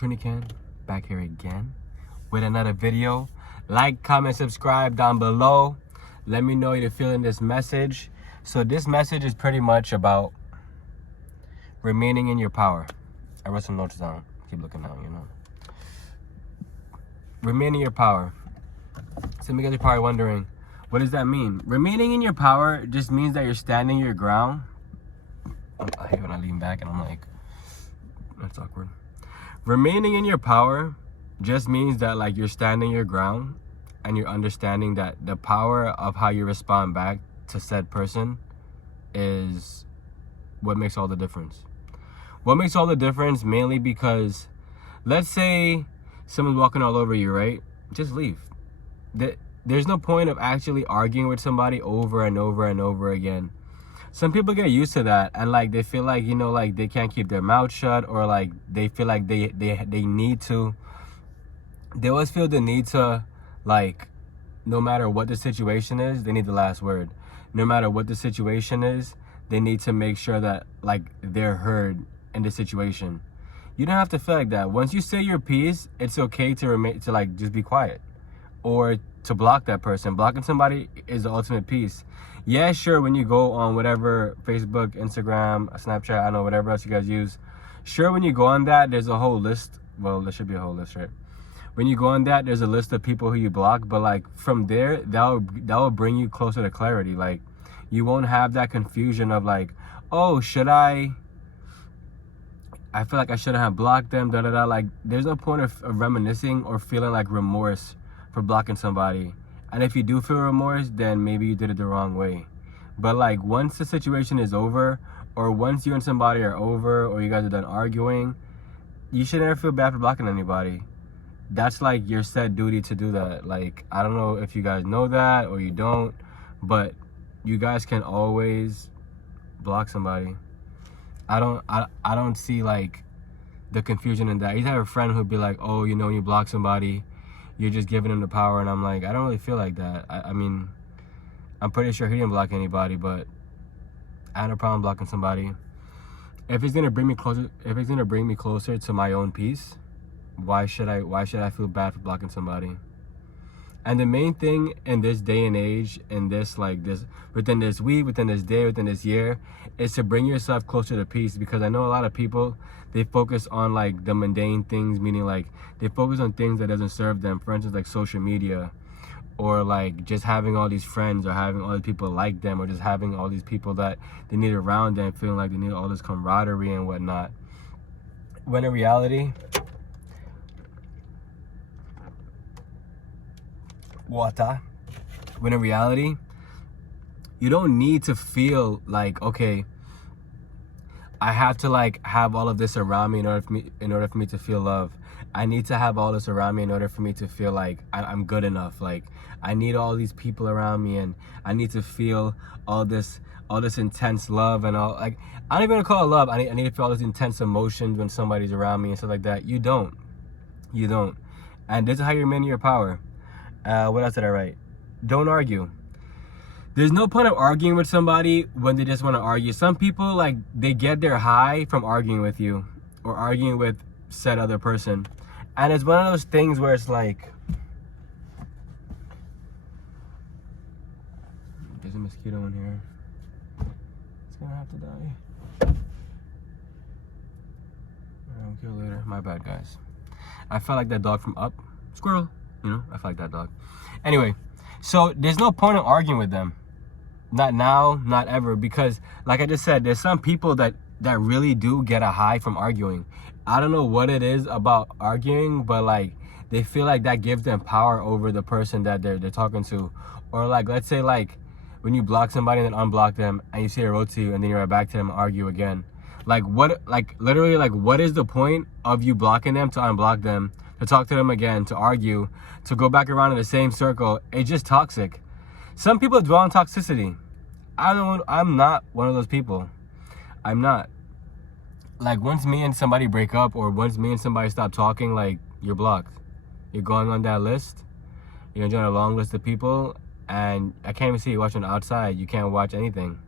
Trinican, back here again with another video. Like, comment, subscribe down below. Let me know you're feeling this message. So this message is pretty much about remaining in your power. I wrote some notes down. Keep looking down, you know. Remaining in your power. Some of you guys are probably wondering, what does that mean? Remaining in your power just means that you're standing your ground. I hate when I lean back and I'm like, that's awkward. Remaining in your power just means that like you're standing your ground and you're understanding that the power of how you respond back to said person is what makes all the difference. What makes all the difference mainly because let's say someone's walking all over you, right? Just leave. There's no point of actually arguing with somebody over and over and over again. Some people get used to that and like they feel like, you know, like they can't keep their mouth shut, or like they feel like they need to. They always feel the need to, like, no matter what the situation is, they need the last word. No matter what the situation is, they need to make sure that like they're heard in the situation. You don't have to feel like that. Once you say your piece, it's okay to like just be quiet or to block that person. Blocking somebody is the ultimate piece. Yeah, sure, when you go on whatever, Facebook, Instagram, Snapchat, I don't know, whatever else you guys use. Sure, when you go on that, there's a whole list. Well, there should be a whole list, right? When you go on that, there's a list of people who you block. But like from there, that will bring you closer to clarity. Like you won't have that confusion of like, oh, should I feel like I shouldn't have blocked them, da da da. Like there's no point of reminiscing or feeling like remorse for blocking somebody. And if you do feel remorse, then maybe you did it the wrong way. But like once the situation is over, or once you and somebody are over, or you guys are done arguing, you should never feel bad for blocking anybody. That's like your set duty to do that. Like, I don't know if you guys know that or you don't, but you guys can always block somebody. I don't see like the confusion in that. You have a friend who'd be like, oh, you know, when you block somebody, you're just giving them the power. And I'm like, I don't really feel like that. I mean, I'm pretty sure he didn't block anybody, but I had no problem blocking somebody. If it's gonna bring me closer to my own peace, why should I feel bad for blocking somebody? And the main thing in this day and age, in this within this week, within this day, within this year, is to bring yourself closer to peace. Because I know a lot of people, they focus on like the mundane things, meaning like they focus on things that doesn't serve them. For instance, like social media, or like just having all these friends, or having all these people like them, or just having all these people that they need around them, feeling like they need all this camaraderie and whatnot. When in reality, you don't need to feel like, okay, I have to like have all of this around me in order for me to feel love. I need to have all this around me in order for me to feel like I'm good enough. Like I need all these people around me, and I need to feel all this intense love and all. Like I don't even want to call it love. I need to feel all this intense emotions when somebody's around me and stuff like that. You don't. And this is how you're managing your power. What else did I write? Don't argue. There's no point of arguing with somebody when they just want to argue. Some people, like, they get their high from arguing with you or arguing with said other person. And it's one of those things where it's like, there's a mosquito in here. It's gonna have to die. I'll kill it later. My bad, guys. I felt like that dog from Up. Squirrel. You know, I feel like that dog. Anyway, so there's no point in arguing with them. Not now, not ever. Because, like I just said, there's some people that really do get a high from arguing. I don't know what it is about arguing, but, like, they feel like that gives them power over the person that they're talking to. Or, like, let's say, like, when you block somebody and then unblock them, and you say a wrote to you, and then you're right back to them and argue again. Like, what, like, literally, like, what is the point of you blocking them to unblock them, to talk to them again, to argue, to go back around in the same circle? It's just toxic. Some people dwell on toxicity. I'm not one of those people. I'm not. Like, once me and somebody break up, or once me and somebody stop talking, like, you're blocked. You're going on that list. You're gonna join a long list of people, and I can't even see you watching outside. You can't watch anything.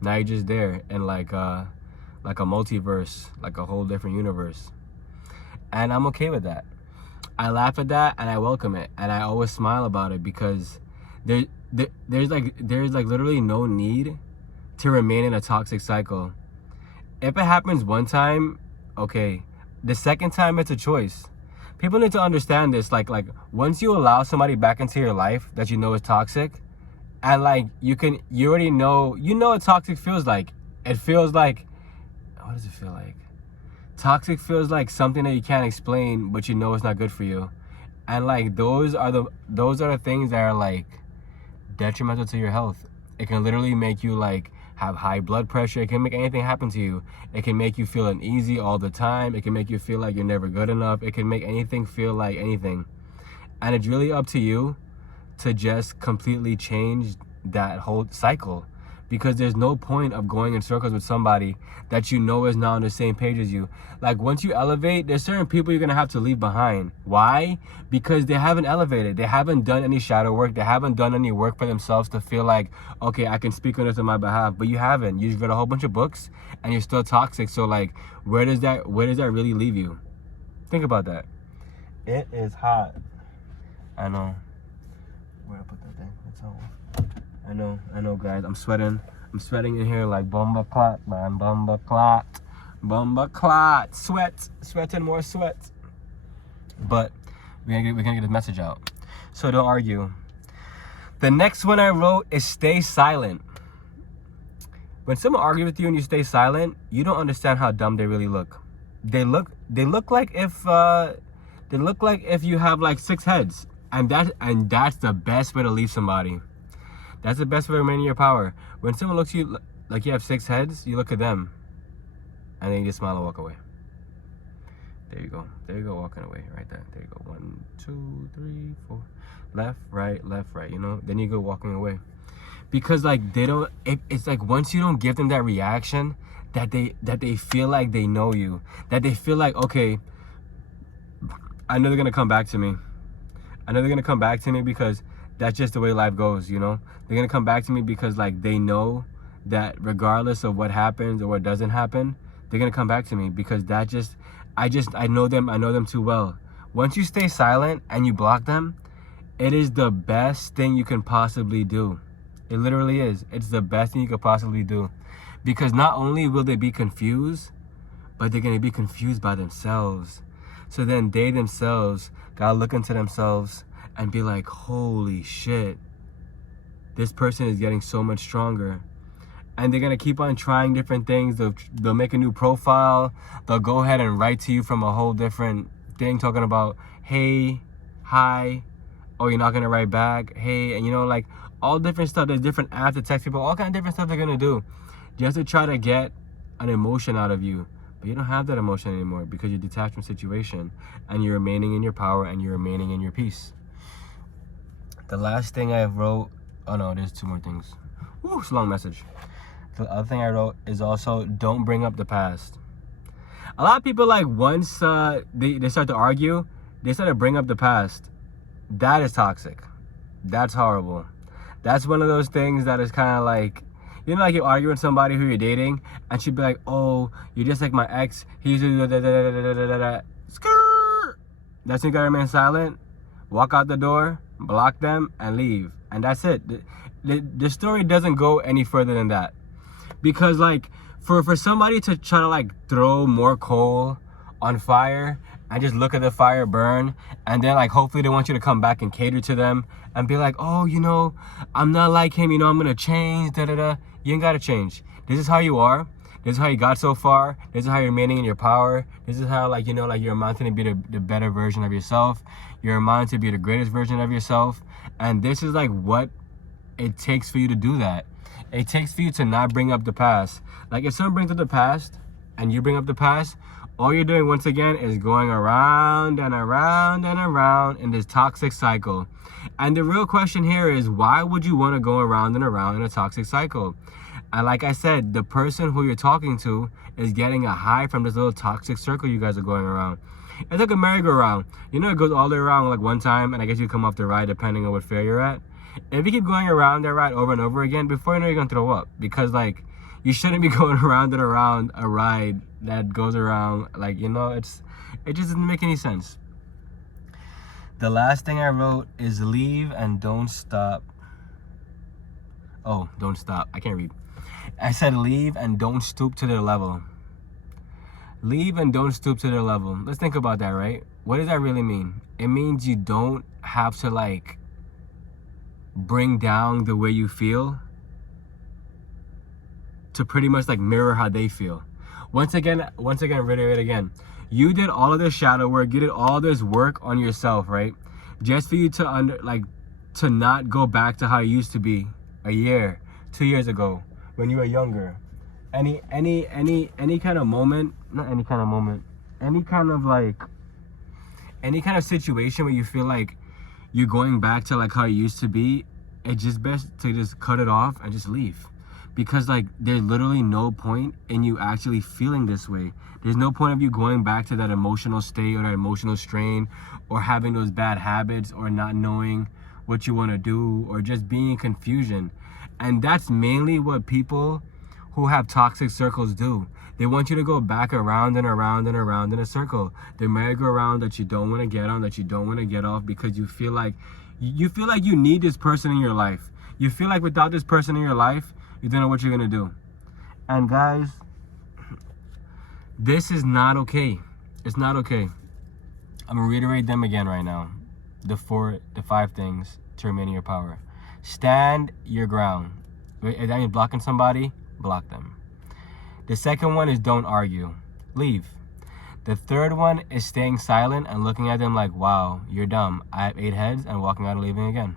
Now you're just there in like a multiverse, like a whole different universe. And I'm okay with that. I laugh at that and I welcome it. And I always smile about it because there's like literally no need to remain in a toxic cycle. If it happens one time, okay. The second time, it's a choice. People need to understand this. Like once you allow somebody back into your life that you know is toxic, and like you already know, what toxic feels like. It feels like, what does it feel like? Toxic feels like something that you can't explain, but you know it's not good for you. And like those are the things that are like detrimental to your health. It can literally make you like have high blood pressure. It can make anything happen to you. It can make you feel uneasy all the time. It can make you feel like you're never good enough. It can make anything feel like anything. And it's really up to you to just completely change that whole cycle, because there's no point of going in circles with somebody that you know is not on the same page as you. Like once you elevate, there's certain people you're gonna have to leave behind. Why? Because they haven't elevated. They haven't done any shadow work. They haven't done any work for themselves to feel like, okay, I can speak on this on my behalf. But you haven't. You've read a whole bunch of books and you're still toxic. So like, where does that really leave you? Think about that. It is hot. I know. Where I put that thing? It's all. I know, guys. I'm sweating in here like bomba clot, man. Bomba clot. Sweating more sweat. But we're gonna get this message out. So don't argue. The next one I wrote is stay silent. When someone argues with you and you stay silent, you don't understand how dumb they really look. They look like if you have like 6 heads, and that's the best way to leave somebody. That's the best way to remain in your power. When someone looks at you like you have 6 heads, you look at them, and then you just smile and walk away. There you go, walking away right there. There you go, 1, 2, 3, 4, left, right, you know. Then you go walking away, because like they don't. It's like once you don't give them that reaction, that they feel like they know you, that they feel like, okay, I know they're gonna come back to me. Because that's just the way life goes, you know. They're gonna come back to me because like they know that regardless of what happens or what doesn't happen, they're gonna come back to me, because I know them too well. Once you stay silent and you block them, it is the best thing you can possibly do. It literally is. It's the best thing you could possibly do, because not only will they be confused, but they're gonna be confused by themselves. So then they themselves gotta look into themselves and be like, holy shit, this person is getting so much stronger. And they're gonna keep on trying different things. They'll make a new profile. They'll go ahead and write to you from a whole different thing, talking about, hey, hi, oh, you're not gonna write back, hey, and you know, like all different stuff. There's different apps to text people, all kind of different stuff they're gonna do just to try to get an emotion out of you. But you don't have that emotion anymore, because you're detached from situation and you're remaining in your power and you're remaining in your peace. The last thing I wrote, oh no, there's 2 more things. Woo, it's a long message. The other thing I wrote is also, don't bring up the past. A lot of people, like, once they start to argue, they start to bring up the past. That is toxic. That's horrible. That's one of those things that is kind of like, you know, like you're arguing with somebody who you're dating, and she'd be like, oh, you're just like my ex. He used to do da-da-da-da-da-da-da. Skrrr. That's when you gotta remain silent, walk out the door, block them, and leave. And that's it. The story doesn't go any further than that. Because like for somebody to try to like throw more coal on fire and just look at the fire burn, and then like hopefully they want you to come back and cater to them and be like, oh, you know, I'm not like him, you know, I'm gonna change, da-da-da. You ain't gotta change. This is how you are. This is how you got so far. This is how you're remaining in your power. This is how, like, you know, like you're amounting to be the better version of yourself. You're amounting to be the greatest version of yourself. And this is like what it takes for you to do that. It takes for you to not bring up the past. Like if someone brings up the past and you bring up the past, all you're doing once again is going around and around and around in this toxic cycle. And the real question here is, why would you want to go around and around in a toxic cycle? And like I said, the person who you're talking to is getting a high from this little toxic circle you guys are going around. It's like a merry-go-round. You know, it goes all the way around like one time, and I guess you come off the ride depending on what fair you're at. If you keep going around that ride over and over again, before you know, you're going to throw up. Because, like, you shouldn't be going around and around a ride that goes around. Like, you know, it just doesn't make any sense. The last thing I wrote is leave and don't stop. Oh, don't stop. I can't read. I said leave and don't stoop to their level. Leave and don't stoop to their level. Let's think about that, right? What does that really mean? It means you don't have to like bring down the way you feel to pretty much like mirror how they feel. Once again, reiterate again. You did all of this shadow work. You did all this work on yourself, right? Just for you to to not go back to how it used to be a year, 2 years ago when you were younger. Any kind of moment, not any kind of moment, any kind of situation where you feel like you're going back to like how it used to be, it's just best to just cut it off and just leave. Because like there's literally no point in you actually feeling this way. There's no point of you going back to that emotional state or that emotional strain or having those bad habits or not knowing what you want to do or just being in confusion. And that's mainly what people who have toxic circles do. They want you to go back around and around and around in a circle. The merry-go-round that you don't want to get on, that you don't want to get off, because you feel like you need this person in your life. You feel like without this person in your life, you don't know what you're gonna do. And guys, this is not okay. It's not okay. I'm gonna reiterate them again right now. The 5 things to remain in your power. Stand your ground. If that means blocking somebody, block them. The second one is don't argue. Leave. The third one is staying silent and looking at them like, wow, you're dumb. I have 8 heads, and walking out and leaving again.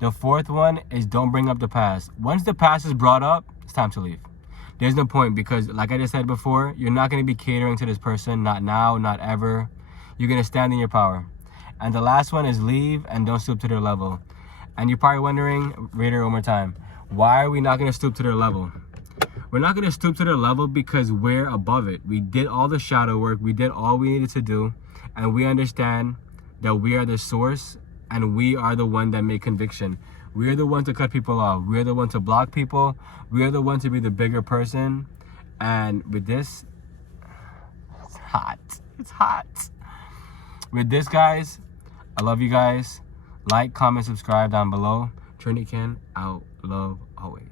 The fourth one is don't bring up the past. Once the past is brought up, it's time to leave. There's no point, because like I just said before, you're not going to be catering to this person. Not now, not ever. You're going to stand in your power. And the last one is leave and don't stoop to their level. And you're probably wondering, read it one more time, why are we not going to stoop to their level? We're not going to stoop to their level because we're above it. We did all the shadow work. We did all we needed to do. And we understand that we are the source, and we are the one that make conviction. We are the one to cut people off. We are the one to block people. We are the one to be the bigger person. And with this, it's hot. It's hot. With this, guys, I love you guys. Like, comment, subscribe down below. Trinity Ken out. Love always.